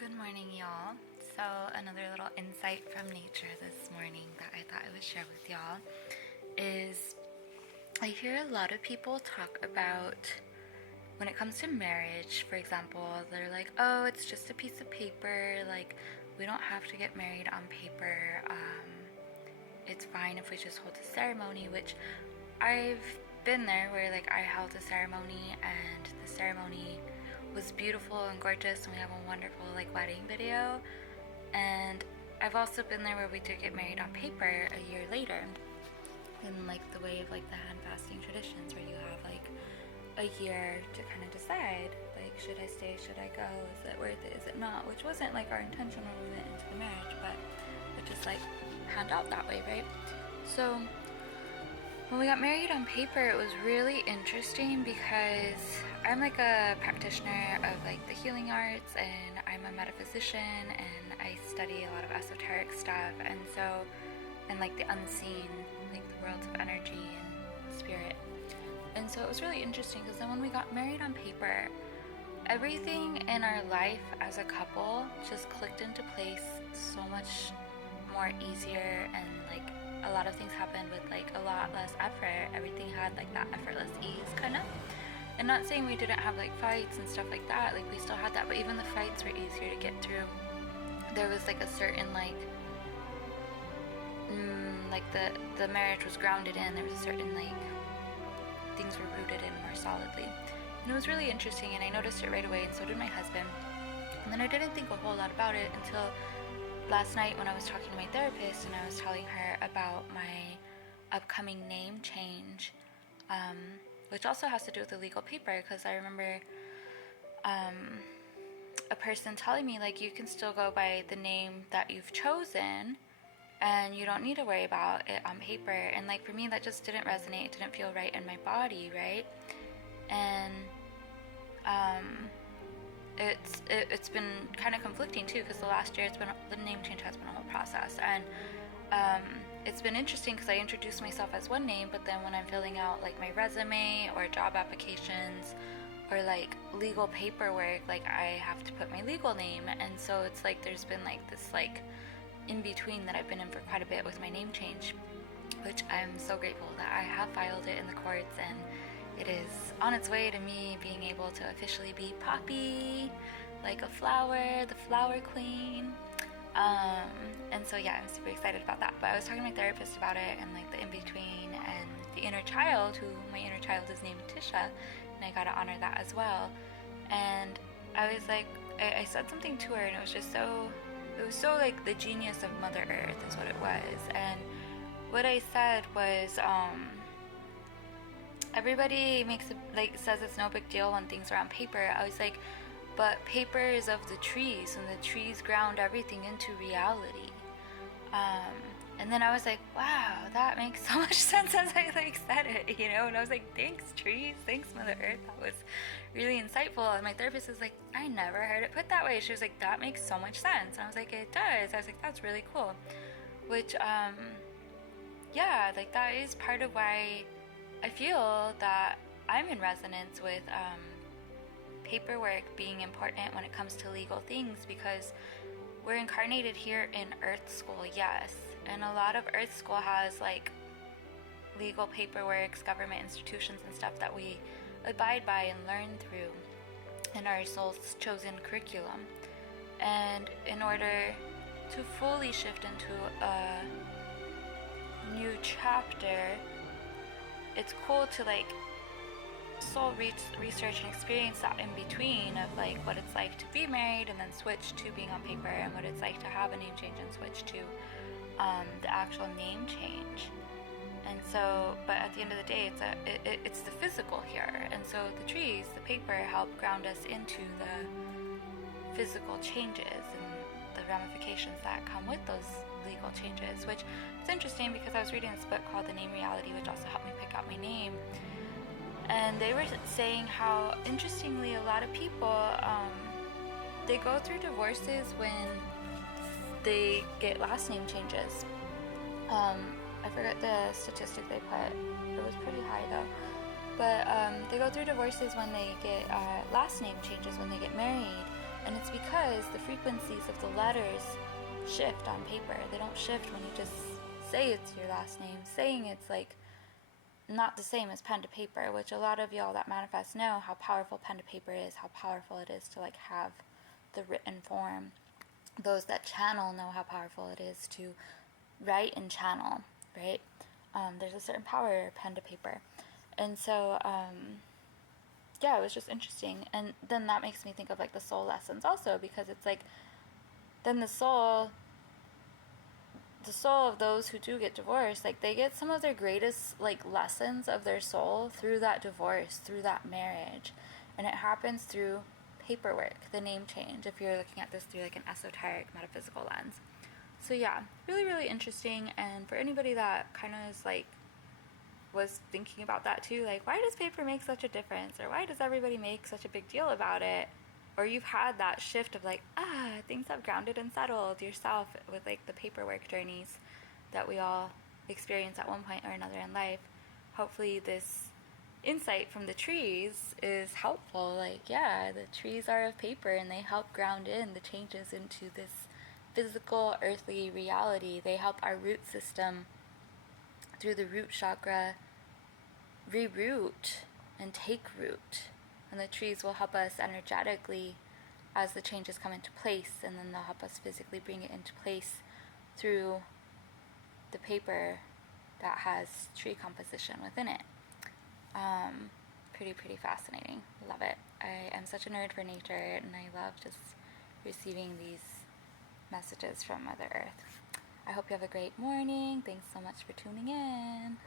Good morning, y'all. So, another little insight from nature this morning that I thought I would share with y'all is I hear a lot of people talk about when it comes to marriage, for example, they're like, oh, it's just a piece of paper. Like, we don't have to get married on paper. It's fine if we just hold a ceremony, which I've been there where like I held a ceremony and the ceremony was beautiful and gorgeous and we have a wonderful like wedding video. And I've also been there where we did get married on paper a year later in like the way of like the hand fasting traditions where you have like a year to kind of decide like, should I stay, should I go, is it worth it, is it not, which wasn't like our intention when we went into the marriage, but it just like panned out that way, right? So when we got married on paper, it was really interesting because I'm like a practitioner of like the healing arts and I'm a metaphysician and I study a lot of esoteric stuff and like the unseen, like the worlds of energy and spirit. And so it was really interesting because then when we got married on paper, everything in our life as a couple just clicked into place so much more easier, and like a lot of things happened with like a lot less effort. Everything had like that effortless ease kind of. And not saying we didn't have like fights and stuff like that, like we still had that, but even the fights were easier to get through. There was like a certain like the marriage was grounded in, there was a certain like things were rooted in more solidly. And it was really interesting and I noticed it right away, and so did my husband. And then I didn't think a whole lot about it until last night when I was talking to my therapist and I was telling her about my upcoming name change, which also has to do with the legal paper, because I remember a person telling me like you can still go by the name that you've chosen and you don't need to worry about it on paper. And like for me that just didn't resonate, it didn't feel right in my body, right? And it's been kind of conflicting too, because the last year the name change has been a whole process, and it's been interesting because I introduced myself as one name, but then when I'm filling out like my resume or job applications or like legal paperwork, like I have to put my legal name. And so it's like there's been like this like in between that I've been in for quite a bit with my name change, which I'm so grateful that I have filed it in the courts, and it is on its way to me being able to officially be Poppy, like a flower, the flower queen. And so yeah, I'm super excited about that. But I was talking to my therapist about it and like the in-between and the inner child, who my inner child is named Tisha, and I gotta honor that as well. And I was like, I said something to her and it was so like the genius of Mother Earth is what it was. And what I said was, everybody says it's no big deal when things are on paper. I was like, but paper is of the trees and the trees ground everything into reality. And then I was like, wow, that makes so much sense as I like said it, you know? And I was like, thanks trees, thanks Mother Earth, that was really insightful. And my therapist was like, I never heard it put that way. She was like, that makes so much sense. And I was like, it does. I was like, that's really cool. Which yeah, like that is part of why I feel that I'm in resonance with paperwork being important when it comes to legal things, because we're incarnated here in Earth School, yes, and a lot of Earth School has like legal paperwork, government institutions and stuff that we abide by and learn through in our soul's chosen curriculum. And in order to fully shift into a new chapter, it's cool to like soul research and experience that in between of like what it's like to be married and then switch to being on paper, and what it's like to have a name change and switch to the actual name change. And so, but at the end of the day, it's the physical here, and so the trees, the paper, help ground us into the physical changes and the ramifications that come with those legal changes. Which is interesting because I was reading this book called The Name Reality, which also helped me pick out my name, and they were saying how interestingly a lot of people they go through divorces when they get last name changes. I forget the statistic they put, it was pretty high though, but they go through divorces when they get last name changes when they get married. And it's it's because the frequencies of the letters shift on paper. They don't shift when you just say it's your last name. Saying it's like not the same as pen to paper, which a lot of y'all that manifest know how powerful pen to paper is, how powerful it is to like have the written form. Those that channel know how powerful it is to write and channel, right? There's a certain power pen to paper. And so, yeah, it was just interesting. And then that makes me think of like the soul lessons also, because it's like, then the soul of those who do get divorced, like they get some of their greatest like lessons of their soul through that divorce, through that marriage. And it happens through paperwork, the name change, if you're looking at this through like an esoteric metaphysical lens. So yeah, really, really interesting. And for anybody that kind of is like was thinking about that too, like why does paper make such a difference, or why does everybody make such a big deal about it, or you've had that shift of like, things have grounded and settled yourself with like the paperwork journeys that we all experience at one point or another in life. Hopefully this insight from the trees is helpful. Like, yeah, the trees are of paper and they help ground in the changes into this physical earthly reality. They help our root system through the root chakra reroot and take root. And the trees will help us energetically as the changes come into place, and then they'll help us physically bring it into place through the paper that has tree composition within it. Pretty fascinating. Love it. I am such a nerd for nature, and I love just receiving these messages from Mother Earth. I hope you have a great morning. Thanks so much for tuning in.